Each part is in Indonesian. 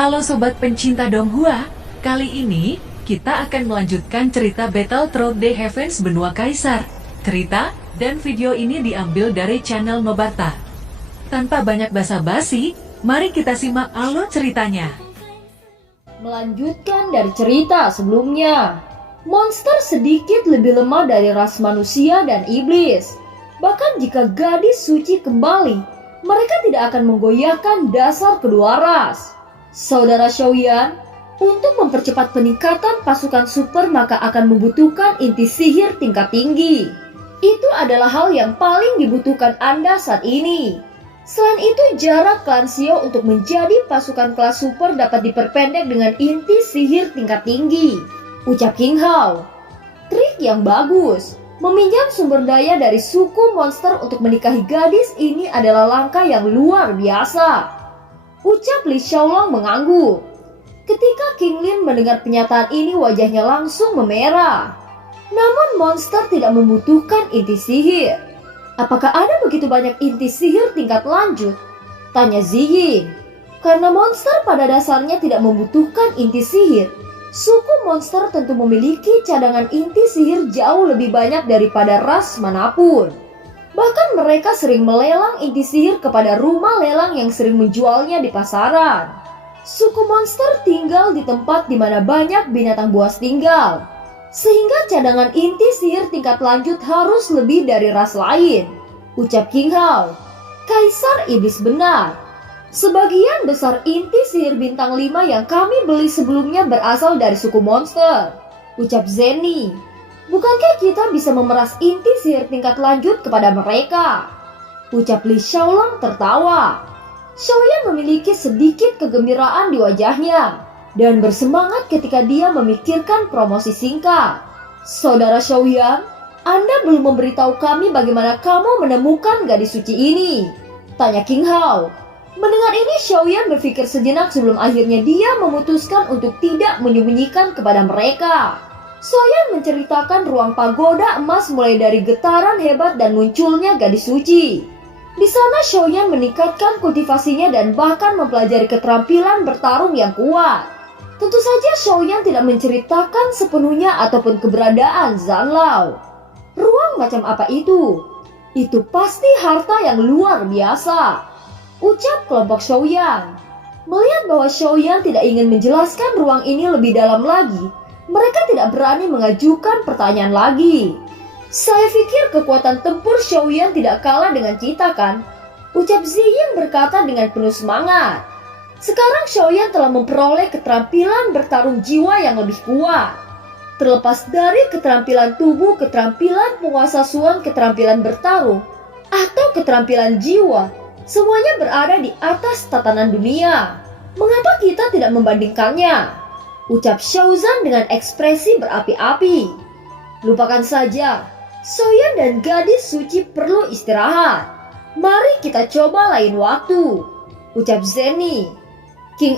Halo sobat pencinta Donghua, kali ini kita akan melanjutkan cerita Battle Through the Heavens Benua Kaisar. Cerita dan video ini diambil dari channel Nobarta. Tanpa banyak basa-basi, mari kita simak alur ceritanya. Melanjutkan dari cerita sebelumnya, monster sedikit lebih lemah dari ras manusia dan iblis. Bahkan jika gadis suci kembali, mereka tidak akan menggoyahkan dasar kedua ras. Saudara Xiaoyan, untuk mempercepat peningkatan pasukan super maka akan membutuhkan inti sihir tingkat tinggi. Itu adalah hal yang paling dibutuhkan Anda saat ini. Selain itu, jarak klan Xiao untuk menjadi pasukan kelas super dapat diperpendek dengan inti sihir tingkat tinggi. Ucap King Hao. Trik yang bagus. Meminjam sumber daya dari suku monster untuk menikahi gadis ini adalah langkah yang luar biasa. Ucap Li Xiaolong mengangguk. Ketika King Lin mendengar pernyataan ini, wajahnya langsung memerah. Namun monster tidak membutuhkan inti sihir. Apakah ada begitu banyak inti sihir tingkat lanjut? Tanya Ziyin. Karena monster pada dasarnya tidak membutuhkan inti sihir, suku monster tentu memiliki cadangan inti sihir jauh lebih banyak daripada ras manapun. Bahkan mereka sering melelang inti sihir kepada rumah lelang yang sering menjualnya di pasaran. Suku monster tinggal di tempat di mana banyak binatang buas tinggal, sehingga cadangan inti sihir tingkat lanjut harus lebih dari ras lain. Ucap King Hao. Kaisar Iblis benar. Sebagian besar inti sihir bintang 5 yang kami beli sebelumnya berasal dari suku monster. Ucap Zenny. Bukankah kita bisa memeras inti sihir tingkat lanjut kepada mereka? Ucap Li Xiaolong tertawa. Xiaoyan memiliki sedikit kegembiraan di wajahnya dan bersemangat ketika dia memikirkan promosi singkat. Saudara Xiaoyan, Anda belum memberitahu kami bagaimana kamu menemukan gadis suci ini? Tanya King Hao. Mendengar ini, Xiaoyan berpikir sejenak sebelum akhirnya dia memutuskan untuk tidak menyembunyikan kepada mereka. Xiaoyan menceritakan ruang pagoda emas mulai dari getaran hebat dan munculnya gadis suci. Di sana Xiaoyan meningkatkan kultivasinya dan bahkan mempelajari keterampilan bertarung yang kuat. Tentu saja Xiaoyan tidak menceritakan sepenuhnya ataupun keberadaan Zanlao. Ruang macam apa itu? Itu pasti harta yang luar biasa. Ucap kelompok Xiaoyan. Melihat bahwa Xiaoyan tidak ingin menjelaskan ruang ini lebih dalam lagi, mereka tidak berani mengajukan pertanyaan lagi. Saya pikir kekuatan tempur Xiaoyan tidak kalah dengan kita kan? Ucap Ziyin berkata dengan penuh semangat. Sekarang Xiaoyan telah memperoleh keterampilan bertarung jiwa yang lebih kuat. Terlepas dari keterampilan tubuh, keterampilan penguasa Suan, keterampilan bertarung, atau keterampilan jiwa, semuanya berada di atas tatanan dunia. Mengapa kita tidak membandingkannya? Ucap Xiaozan dengan ekspresi berapi-api. Lupakan saja, Xiaoyan dan gadis suci perlu istirahat. Mari kita coba lain waktu. Ucap Zenny. King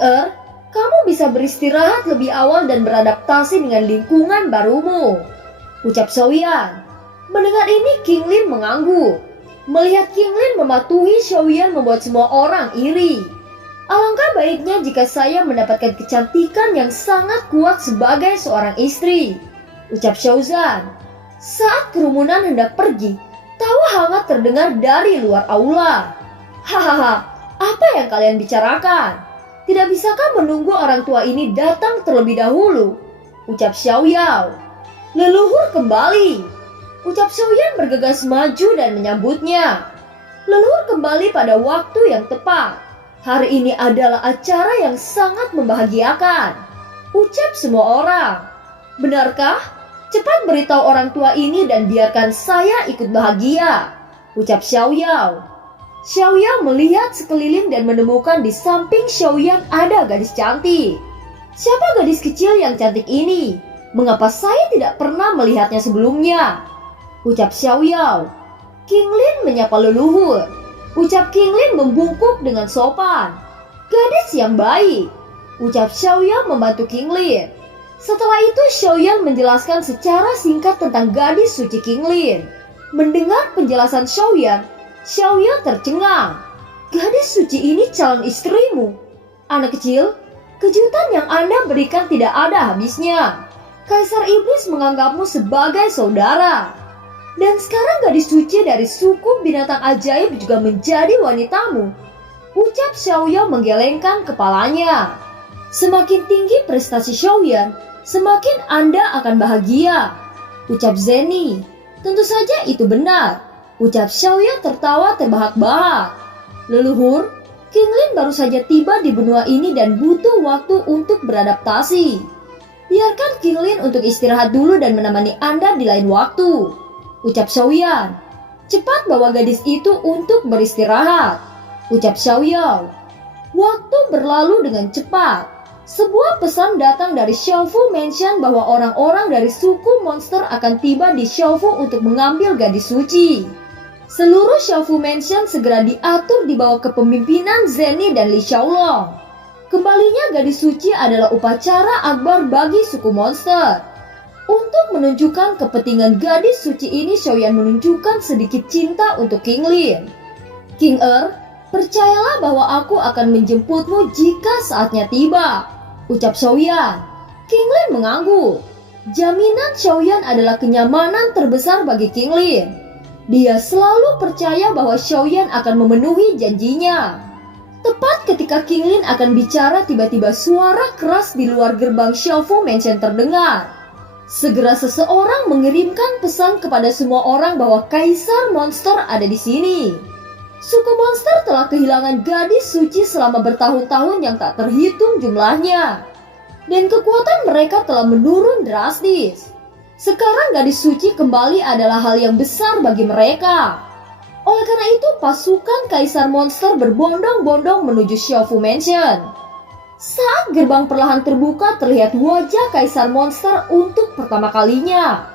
kamu bisa beristirahat lebih awal dan beradaptasi dengan lingkungan barumu. Ucap Xiaoyan. Mendengar ini King Lin mengangguk. Melihat King Lin mematuhi Xiaoyan membuat semua orang iri. Alangkah baiknya jika saya mendapatkan kecantikan yang sangat kuat sebagai seorang istri. Ucap Xiaozan. Saat kerumunan hendak pergi, tawa hangat terdengar dari luar aula. Hahaha, apa yang kalian bicarakan? Tidak bisakah menunggu orang tua ini datang terlebih dahulu? Ucap Xiaoyao. Leluhur kembali. Ucap Xiaoyan bergegas maju dan menyambutnya. Leluhur kembali pada waktu yang tepat. Hari ini adalah acara yang sangat membahagiakan. Ucap semua orang. Benarkah? Cepat beritahu orang tua ini dan biarkan saya ikut bahagia. Ucap Xiaoyao. Xiaoyao melihat sekeliling dan menemukan di samping Xiaoyan ada gadis cantik. Siapa gadis kecil yang cantik ini? Mengapa saya tidak pernah melihatnya sebelumnya? Ucap Xiaoyao. King Lin menyapa leluhur. Ucap King Lin membungkuk dengan sopan. Gadis yang baik. Ucap Xiaoyan membantu King Lin. Setelah itu Xiaoyan menjelaskan secara singkat tentang gadis suci King Lin. Mendengar penjelasan Xiaoyan tercengang. Gadis suci ini calon istrimu. Anak kecil, Kejutan yang Anda berikan tidak ada habisnya. Kaisar Iblis menganggapmu sebagai saudara. Dan sekarang gadis suci dari suku binatang ajaib juga menjadi wanitamu. Ucap Xiaoyao menggelengkan kepalanya. Semakin tinggi prestasi Xiaoyan, semakin Anda akan bahagia. Ucap Zeni. Tentu saja itu benar. Ucap Xiaoyan tertawa terbahak-bahak. Leluhur, Qinglin baru saja tiba di benua ini dan butuh waktu untuk beradaptasi. Biarkan Qinglin untuk istirahat dulu dan menemani Anda di lain waktu. Ucap Xiaoyan. Cepat bawa gadis itu untuk beristirahat. Ucap Xiaoyao. Waktu berlalu dengan cepat. Sebuah pesan datang dari Xiaofu Mansion bahwa orang-orang dari suku monster akan tiba di Xiaofu untuk mengambil gadis suci. Seluruh Xiaofu Mansion segera diatur di bawah kepemimpinan Zeni dan Li Xiaolong. Kembalinya gadis suci adalah upacara akbar bagi suku monster. Untuk menunjukkan kepentingan gadis suci ini, Xiaoyan menunjukkan sedikit cinta untuk Qinglin. King percayalah bahwa aku akan menjemputmu jika saatnya tiba. Ucap Xiaoyan. Qinglin mengangguk. Jaminan Xiaoyan adalah kenyamanan terbesar bagi Qinglin. Dia selalu percaya bahwa Xiaoyan akan memenuhi janjinya. Tepat ketika Qinglin akan bicara, tiba-tiba suara keras di luar gerbang Xiaofu Mansion terdengar. Segera seseorang mengirimkan pesan kepada semua orang bahwa Kaisar Monster ada di sini. Suku monster telah kehilangan gadis suci selama bertahun-tahun yang tak terhitung jumlahnya. Dan kekuatan mereka telah menurun drastis. Sekarang gadis suci kembali adalah hal yang besar bagi mereka. Oleh karena itu, pasukan Kaisar Monster berbondong-bondong menuju Xiaofu Mansion. Saat gerbang perlahan terbuka, terlihat wajah Kaisar Monster untuk pertama kalinya.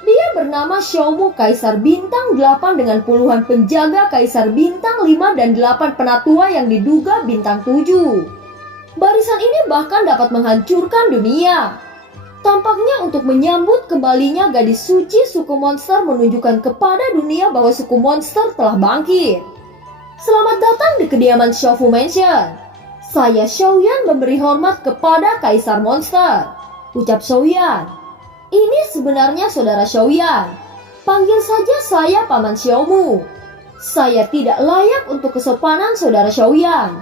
Dia bernama Xiaomu, Kaisar Bintang 8 dengan puluhan penjaga Kaisar Bintang 5 dan 8 penatua yang diduga Bintang 7. Barisan ini bahkan dapat menghancurkan dunia. Tampaknya untuk menyambut kembalinya gadis suci, suku monster menunjukkan kepada dunia bahwa suku monster telah bangkit. Selamat datang di kediaman Xiaofu Mansion. Saya Xiaoyan memberi hormat kepada Kaisar Monster. Ucap Xiaoyan. Ini sebenarnya saudara Xiaoyan. Panggil saja saya Paman Xiaomu. Saya tidak layak untuk kesopanan saudara Xiaoyan.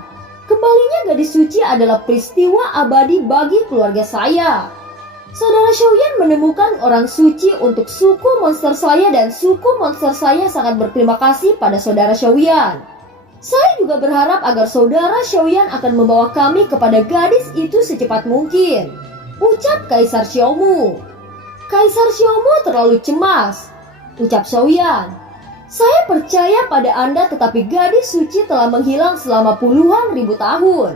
Kembalinya gadis suci adalah peristiwa abadi bagi keluarga saya. Saudara Xiaoyan menemukan orang suci untuk suku monster saya dan suku monster saya sangat berterima kasih pada saudara Xiaoyan. Saya juga berharap agar saudara Xiaoyan akan membawa kami kepada gadis itu secepat mungkin. Ucap Kaisar Xiaomu. Kaisar Xiaomu terlalu cemas. Ucap Xiaoyan. Saya percaya pada Anda tetapi gadis suci telah menghilang selama puluhan ribu tahun.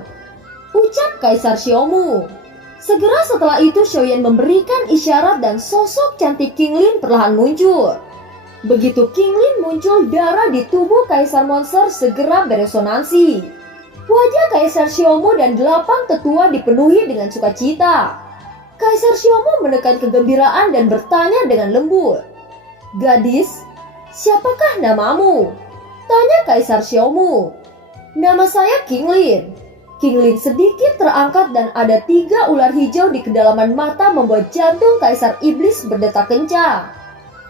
Ucap Kaisar Xiaomu. Segera setelah itu Xiaoyan memberikan isyarat dan sosok cantik Qinglin perlahan muncul. Begitu Qinglin muncul, darah di tubuh Kaisar Monster segera beresonansi. Wajah Kaisar Xiaomu dan 8 tetua dipenuhi dengan sukacita. Kaisar Xiaomu menekan kegembiraan dan bertanya dengan lembut. Gadis, siapakah namamu? Tanya Kaisar Xiaomu. Nama saya Qinglin. Qinglin sedikit terangkat dan ada 3 ular hijau di kedalaman mata membuat jantung Kaisar Iblis berdetak kencang.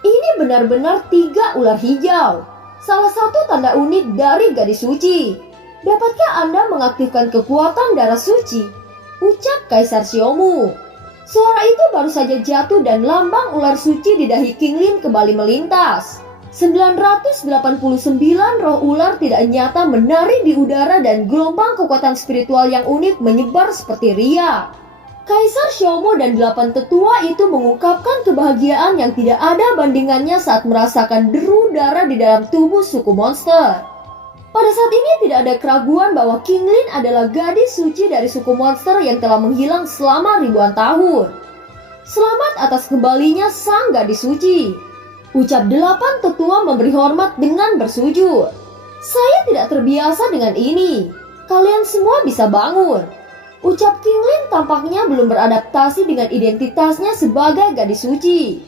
Ini benar-benar 3 ular hijau. Salah satu tanda unik dari gadis suci. Dapatkah Anda mengaktifkan kekuatan darah suci? Ucap Kaisar Xiaomu. Suara itu baru saja jatuh dan lambang ular suci di dahi Qinglin kembali melintas. 989 roh ular tidak nyata menari di udara dan gelombang kekuatan spiritual yang unik menyebar seperti riak. Kaisar Xiaomu dan 8 tetua itu mengungkapkan kebahagiaan yang tidak ada bandingannya saat merasakan deru darah di dalam tubuh suku monster. Pada saat ini tidak ada keraguan bahwa Qinglin adalah gadis suci dari suku monster yang telah menghilang selama ribuan tahun. Selamat atas kembalinya sang gadis suci. Ucap 8 tetua memberi hormat dengan bersujud. Saya tidak terbiasa dengan ini. Kalian semua bisa bangun. Ucap Qinglin tampaknya belum beradaptasi dengan identitasnya sebagai gadis suci.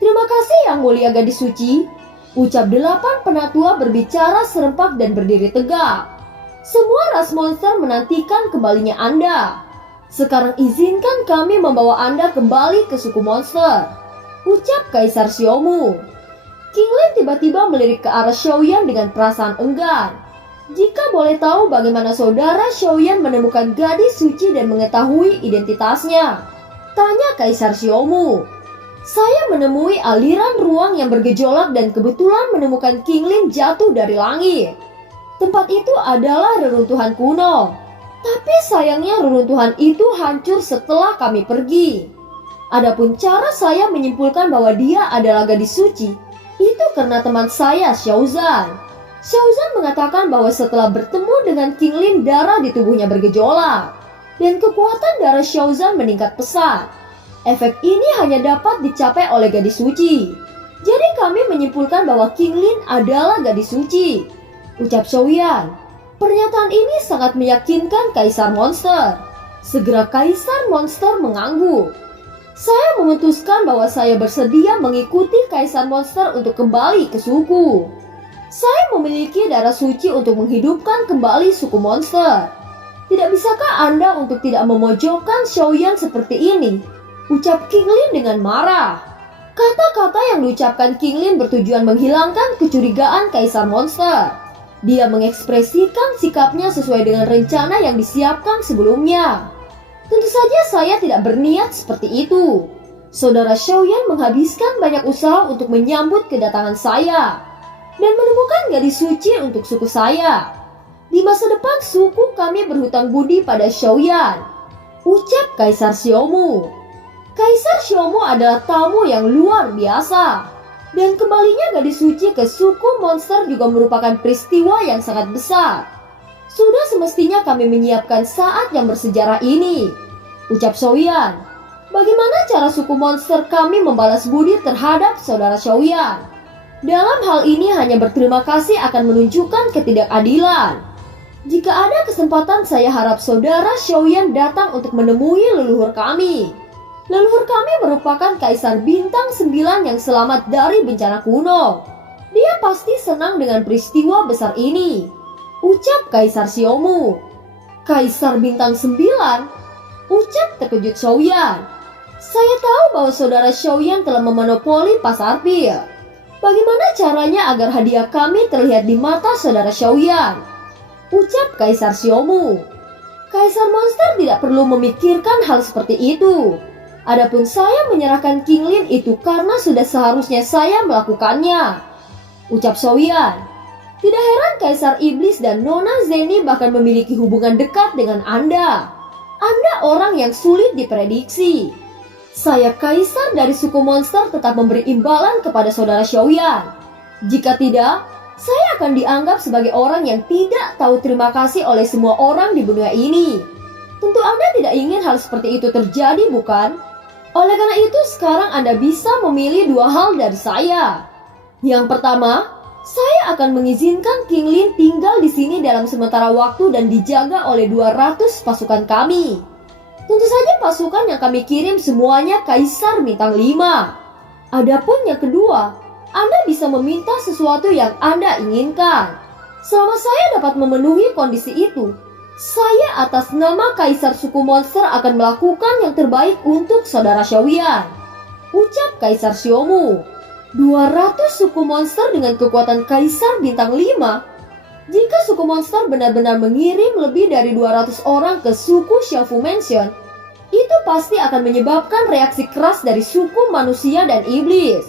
Terima kasih yang mulia gadis suci. Ucap 8 penatua berbicara serempak dan berdiri tegak. Semua ras monster menantikan kembalinya Anda. Sekarang izinkan kami membawa Anda kembali ke suku monster, ucap Kaisar Xiaomu. Qinglin tiba-tiba melirik ke arah Xiaoyan dengan perasaan enggan. Jika boleh tahu bagaimana saudara Xiaoyan menemukan gadis suci dan mengetahui identitasnya? Tanya Kaisar Xiaomu. Saya menemui aliran ruang yang bergejolak dan kebetulan menemukan Qinglin jatuh dari langit. Tempat itu adalah reruntuhan kuno. Tapi sayangnya reruntuhan itu hancur setelah kami pergi. Adapun cara saya menyimpulkan bahwa dia adalah gadis suci, itu karena teman saya Xiaozan. Xiaozan mengatakan bahwa setelah bertemu dengan Qinglin, darah di tubuhnya bergejolak dan kekuatan darah Xiaozan meningkat pesat. Efek ini hanya dapat dicapai oleh gadis suci. Jadi kami menyimpulkan bahwa Qinglin adalah gadis suci, ucap Xiaoyan. Pernyataan ini sangat meyakinkan Kaisar Monster. Segera Kaisar Monster mengangguk. Saya memutuskan bahwa saya bersedia mengikuti Kaisar Monster untuk kembali ke suku. Saya memiliki darah suci untuk menghidupkan kembali suku monster. Tidak bisakah Anda untuk tidak memojokkan Xiaoyan seperti ini? Ucap Qinglin dengan marah. Kata-kata yang diucapkan Qinglin bertujuan menghilangkan kecurigaan Kaisar Monster. Dia mengekspresikan sikapnya sesuai dengan rencana yang disiapkan sebelumnya. Tentu saja saya tidak berniat seperti itu. Saudara Xiaoyan menghabiskan banyak usaha untuk menyambut kedatangan saya dan menemukan gadis suci untuk suku saya. Di masa depan suku kami berhutang budi pada Xiaoyan, ucap Kaisar Xiaomu. Kaisar Xiaomu adalah tamu yang luar biasa, dan kembalinya gadis suci ke suku monster juga merupakan peristiwa yang sangat besar. Sudah semestinya kami menyiapkan saat yang bersejarah ini, ucap Xiaoyan. Bagaimana cara suku monster kami membalas budi terhadap saudara Xiaoyan? Dalam hal ini hanya berterima kasih akan menunjukkan ketidakadilan. Jika ada kesempatan, saya harap saudara Xiaoyan datang untuk menemui leluhur kami. Leluhur kami merupakan Kaisar Bintang 9 yang selamat dari bencana kuno. Dia pasti senang dengan peristiwa besar ini, ucap Kaisar Xiaomu. Kaisar Bintang 9? Ucap terkejut Xiaoyan. Saya tahu bahwa saudara Xiaoyan telah memonopoli pasar pil. Bagaimana caranya agar hadiah kami terlihat di mata saudara Xiaoyan? Ucap Kaisar Xiaomu. Kaisar Monster tidak perlu memikirkan hal seperti itu. Adapun saya menyerahkan Qinglin itu karena sudah seharusnya saya melakukannya, ucap Xiaoyan. Tidak heran Kaisar Iblis dan Nona Zeni bahkan memiliki hubungan dekat dengan Anda. Anda orang yang sulit diprediksi. Saya Kaisar dari suku monster tetap memberi imbalan kepada saudara Xiaoyan. Jika tidak, saya akan dianggap sebagai orang yang tidak tahu terima kasih oleh semua orang di dunia ini. Tentu Anda tidak ingin hal seperti itu terjadi, bukan? Oleh karena itu sekarang Anda bisa memilih dua hal dari saya. Yang pertama, saya akan mengizinkan Qinglin tinggal di sini dalam sementara waktu dan dijaga oleh 200 pasukan kami. Tentu saja pasukan yang kami kirim semuanya Kaisar Bintang 5. Adapun yang kedua, Anda bisa meminta sesuatu yang Anda inginkan. Selama saya dapat memenuhi kondisi itu, saya atas nama Kaisar suku monster akan melakukan yang terbaik untuk saudara Xiaoyan, ucap Kaisar Xiaomu. 200 suku monster dengan kekuatan Kaisar Bintang 5? Jika suku monster benar-benar mengirim lebih dari 200 orang ke suku Xiaofu Mansion, itu pasti akan menyebabkan reaksi keras dari suku manusia dan iblis.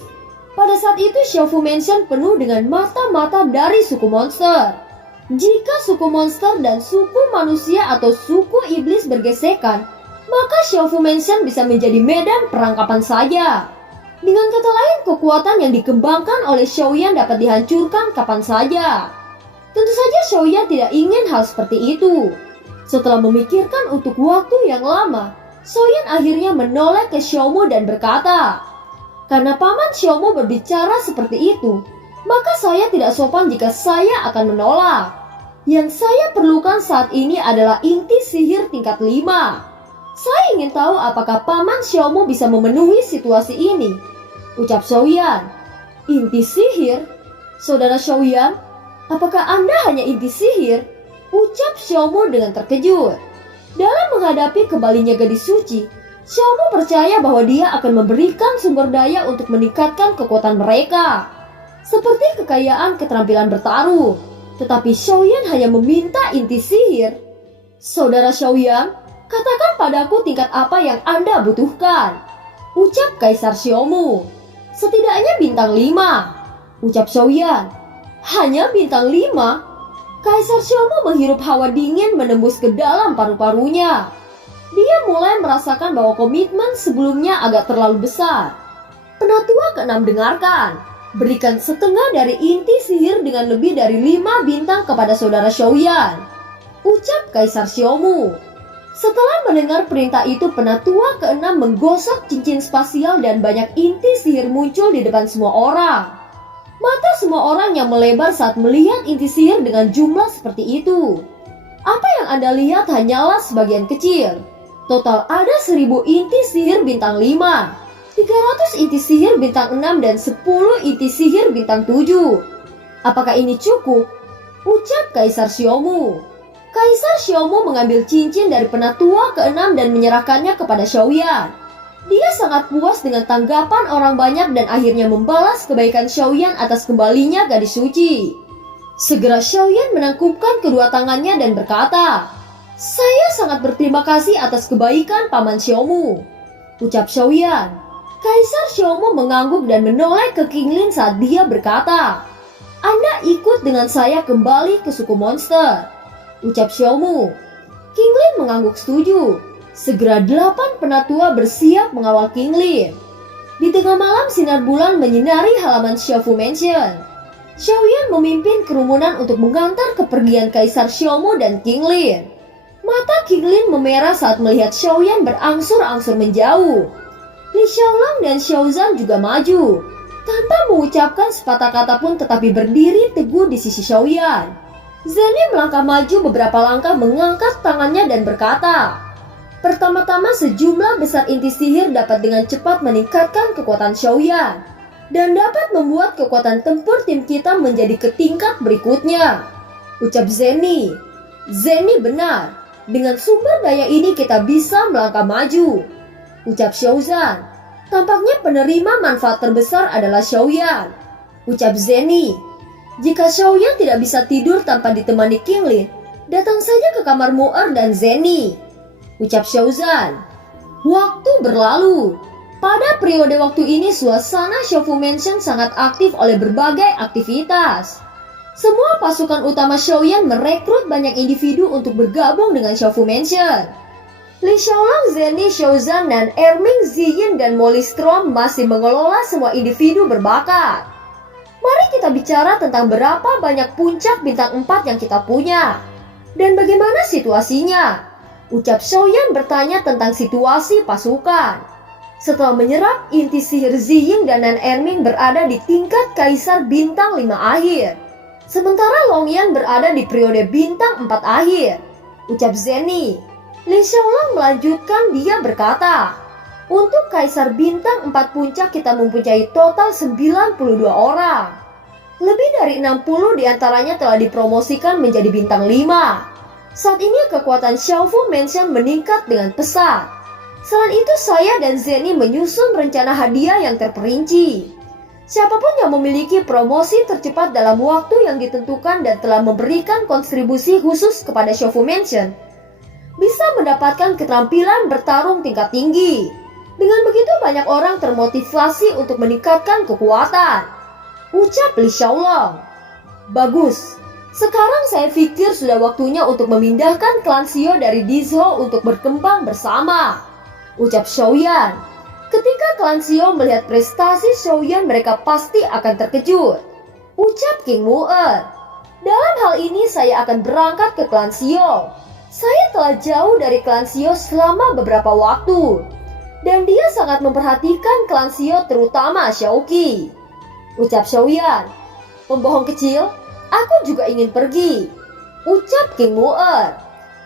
Pada saat itu Xiaofu Mansion penuh dengan mata-mata dari suku monster. Jika suku monster dan suku manusia atau suku iblis bergesekan, maka Xiaofu Mansion bisa menjadi medan perang kapan saja. Dengan kata lain, kekuatan yang dikembangkan oleh Xiaoyan dapat dihancurkan kapan saja. Tentu saja Xiaoyan tidak ingin hal seperti itu. Setelah memikirkan untuk waktu yang lama, Xiaoyan akhirnya menoleh ke Xiaomu dan berkata, "Karena Paman Xiaomu berbicara seperti itu, maka saya tidak sopan jika saya akan menolak. Yang saya perlukan saat ini adalah inti sihir tingkat 5. Saya ingin tahu apakah Paman Xiaomu bisa memenuhi situasi ini," ucap Xiaoyan. "Inti sihir? Saudara Xiaoyan, apakah Anda hanya inti sihir?" ucap Xiaomu dengan terkejut. Dalam menghadapi kembalinya gadis suci, Xiaomu percaya bahwa dia akan memberikan sumber daya untuk meningkatkan kekuatan mereka, seperti kekayaan keterampilan bertaruh. Tetapi Xiaoyan hanya meminta inti sihir. Saudara Xiaoyan, katakan padaku tingkat apa yang Anda butuhkan, ucap Kaisar Xiaomu. Setidaknya bintang 5, ucap Xiaoyan. Hanya bintang 5? Kaisar Xiaomu menghirup hawa dingin menembus ke dalam paru-parunya. Dia mulai merasakan bahwa komitmen sebelumnya agak terlalu besar. Penatua ke-6 dengarkan. Berikan setengah dari inti sihir dengan lebih dari 5 bintang kepada saudara Xiaoyan, ucap Kaisar Xiaomu. Setelah mendengar perintah itu, penatua ke-6 menggosok cincin spasial dan banyak inti sihir muncul di depan semua orang. Mata semua orang yang melebar saat melihat inti sihir dengan jumlah seperti itu. Apa yang Anda lihat hanyalah sebagian kecil. Total ada 1000 inti sihir bintang 5, 300 inti sihir bintang 6, dan 10 inti sihir bintang 7. Apakah ini cukup? Ucap Kaisar Xiaomu. Kaisar Xiaomu mengambil cincin dari penatua ke-6 dan menyerahkannya kepada Xiaoyan. Dia sangat puas dengan tanggapan orang banyak dan akhirnya membalas kebaikan Xiaoyan atas kembalinya gadis suci. Segera Xiaoyan menangkupkan kedua tangannya dan berkata, "Saya sangat berterima kasih atas kebaikan Paman Xiaomu," ucap Xiaoyan. Kaisar Xiaomu mengangguk dan menoleh ke Qinglin saat dia berkata, "Anda ikut dengan saya kembali ke suku monster," ucap Xiaomu. Qinglin mengangguk setuju. Segera 8 penatua bersiap mengawal Qinglin. Di tengah malam sinar bulan menyinari halaman Xiaofu Mansion. Xiaoyan memimpin kerumunan untuk mengantar kepergian Kaisar Xiaomu dan Qinglin. Mata Qinglin memerah saat melihat Xiaoyan berangsur-angsur menjauh. Li Xiaolang dan Xiaozan juga maju, tanpa mengucapkan sepatah kata pun tetapi berdiri teguh di sisi Xiaoyan. Zeni melangkah maju beberapa langkah mengangkat tangannya dan berkata, "Pertama-tama sejumlah besar inti sihir dapat dengan cepat meningkatkan kekuatan Xiaoyan dan dapat membuat kekuatan tempur tim kita menjadi ke tingkat berikutnya," ucap Zeni. Zeni benar, dengan sumber daya ini kita bisa melangkah maju, ucap Xiaozan. Tampaknya penerima manfaat terbesar adalah Xiaoyan, ucap Zeni. Jika Xiaoyan tidak bisa tidur tanpa ditemani Qinglin, datang saja ke kamar Mu'er dan Zeni, ucap Xiaozan. Waktu berlalu. Pada periode waktu ini suasana Xiaofu Mansion sangat aktif oleh berbagai aktivitas. Semua pasukan utama Xiaoyan merekrut banyak individu untuk bergabung dengan Xiaofu Mansion. Li Xiaolang, Zeni, Xiaozan, dan Erming, Ziyin, dan Molly Strom masih mengelola semua individu berbakat. Mari kita bicara tentang berapa banyak puncak bintang 4 yang kita punya dan bagaimana situasinya, ucap Xiaoyan bertanya tentang situasi pasukan. Setelah menyerap inti sihir Ziyin dan Nan Erming berada di tingkat Kaisar bintang 5 akhir, sementara Longyan berada di periode bintang 4 akhir, ucap Zeni. Li Xiaolang melanjutkan, dia berkata, "Untuk Kaisar bintang 4 puncak kita mempunyai total 92 orang. Lebih dari 60 diantaranya telah dipromosikan menjadi bintang 5. Saat ini kekuatan Xiaofu Mansion meningkat dengan pesat. Selain itu saya dan Zeni menyusun rencana hadiah yang terperinci. Siapapun yang memiliki promosi tercepat dalam waktu yang ditentukan dan telah memberikan kontribusi khusus kepada Xiaofu Mansion bisa mendapatkan keterampilan bertarung tingkat tinggi. Dengan begitu banyak orang termotivasi untuk meningkatkan kekuatan," ucap Li Xiaolang. "Bagus. Sekarang saya pikir sudah waktunya untuk memindahkan klan Xio dari Dizhou untuk berkembang bersama," ucap Xiaoyan. Ketika klan Xio melihat prestasi Xiaoyan, mereka pasti akan terkejut, ucap King Mu'er. "Dalam hal ini saya akan berangkat ke klan Xio. Saya telah jauh dari klan Xio selama beberapa waktu, dan dia sangat memperhatikan klan Xio terutama Xiaoqi," ucap Xiaoyan. "Pembohong kecil, aku juga ingin pergi," ucap King Mu'er.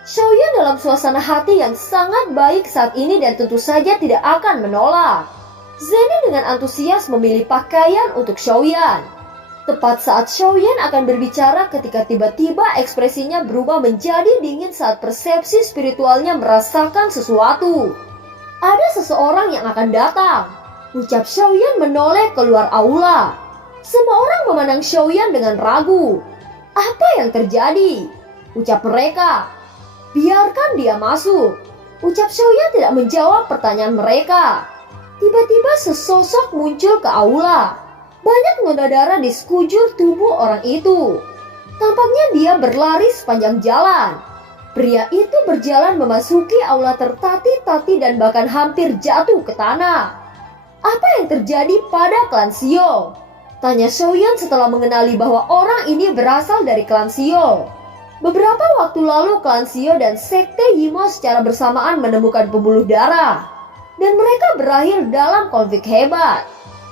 Xiaoyan dalam suasana hati yang sangat baik saat ini dan tentu saja tidak akan menolak. Zeni dengan antusias memilih pakaian untuk Xiaoyan. Tepat saat Xiaoyan akan berbicara ketika tiba-tiba ekspresinya berubah menjadi dingin saat persepsi spiritualnya merasakan sesuatu. Ada seseorang yang akan datang. Ucap Xiaoyan menoleh keluar aula. Semua orang memandang Xiaoyan dengan ragu. Apa yang terjadi? Ucap mereka. Biarkan dia masuk. Ucap Xiaoyan tidak menjawab pertanyaan mereka. Tiba-tiba sesosok muncul ke aula. Banyak noda darah di sekujur tubuh orang itu. Tampaknya dia berlari sepanjang jalan. Pria itu berjalan memasuki aula tertati-tati dan bahkan hampir jatuh ke tanah. Apa yang terjadi pada klan Xiao? Tanya Xiaoyan setelah mengenali bahwa orang ini berasal dari klan Xiao. Beberapa waktu lalu klan Xiao dan sekte Yimo secara bersamaan menemukan pembuluh darah. Dan mereka berakhir dalam konflik hebat.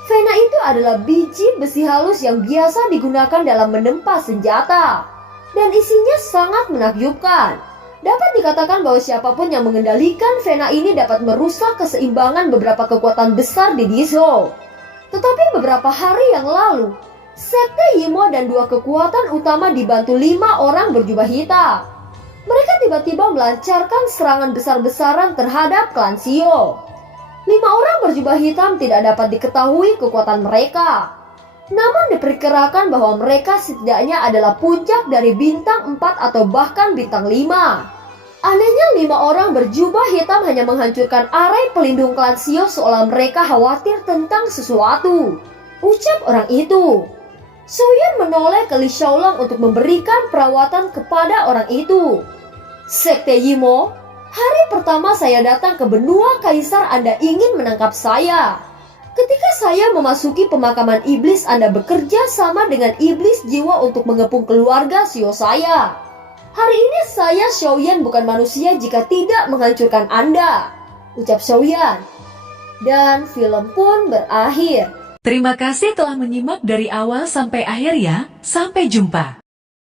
Vena itu adalah biji besi halus yang biasa digunakan dalam menempa senjata. Dan isinya sangat menakjubkan. Dapat dikatakan bahwa siapapun yang mengendalikan Vena ini dapat merusak keseimbangan beberapa kekuatan besar di Dizhou. Tetapi beberapa hari yang lalu, sekte Yimo dan dua kekuatan utama dibantu 5 orang berjubah hitam. Mereka tiba-tiba melancarkan serangan besar-besaran terhadap klan Xiao. 5 orang berjubah hitam tidak dapat diketahui kekuatan mereka. Namun diperkirakan bahwa mereka setidaknya adalah puncak dari bintang 4 atau bahkan bintang 5. Anehnya 5 orang berjubah hitam hanya menghancurkan area pelindung klan Xiao seolah mereka khawatir tentang sesuatu. Ucap orang itu. Xiaoyan menoleh ke Li Xiaolong untuk memberikan perawatan kepada orang itu. Sekte Yimo, hari pertama saya datang ke benua kaisar Anda ingin menangkap saya. Ketika saya memasuki pemakaman iblis Anda bekerja sama dengan iblis jiwa untuk mengepung keluarga Xiao saya. Hari ini saya Xiaoyan bukan manusia jika tidak menghancurkan Anda. Ucap Xiaoyan. Dan film pun berakhir. Terima kasih telah menyimak dari awal sampai akhir ya. Sampai jumpa.